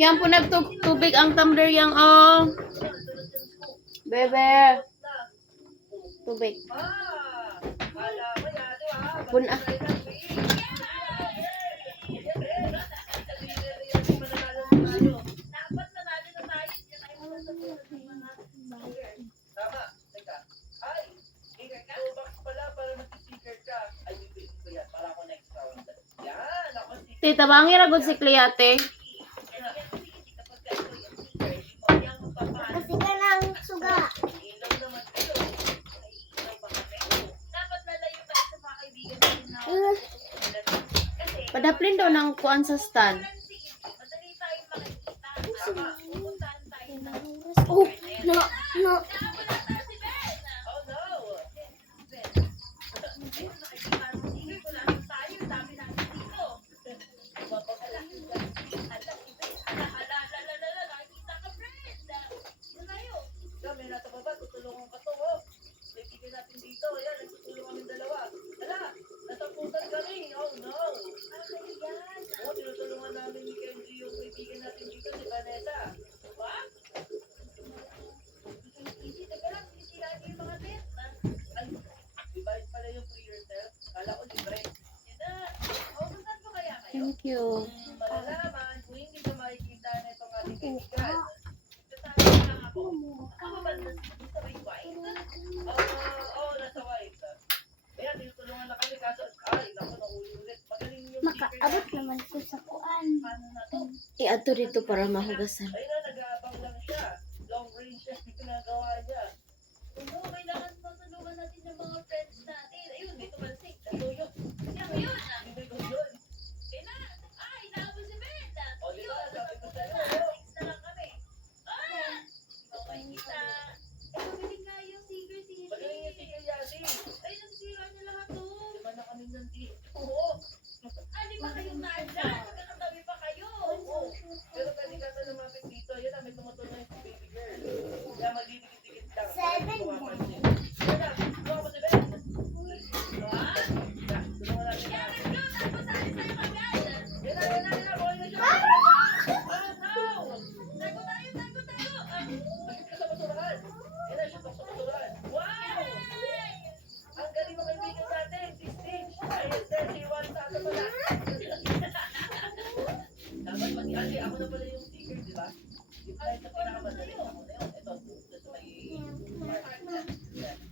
Yan po nagtubig ang tumbler yang oh. Bebe. Tubig. Puna. Tita, bangi ragod si Cleate. Kasi ka lang suga. Padaplin daw ng kuan sa stand. Oh, no, no. Thank you. Makaabot naman ko sa kuan. Ato dito para mahugasan.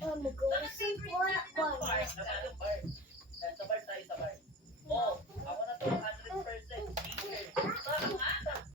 Oh, mag-go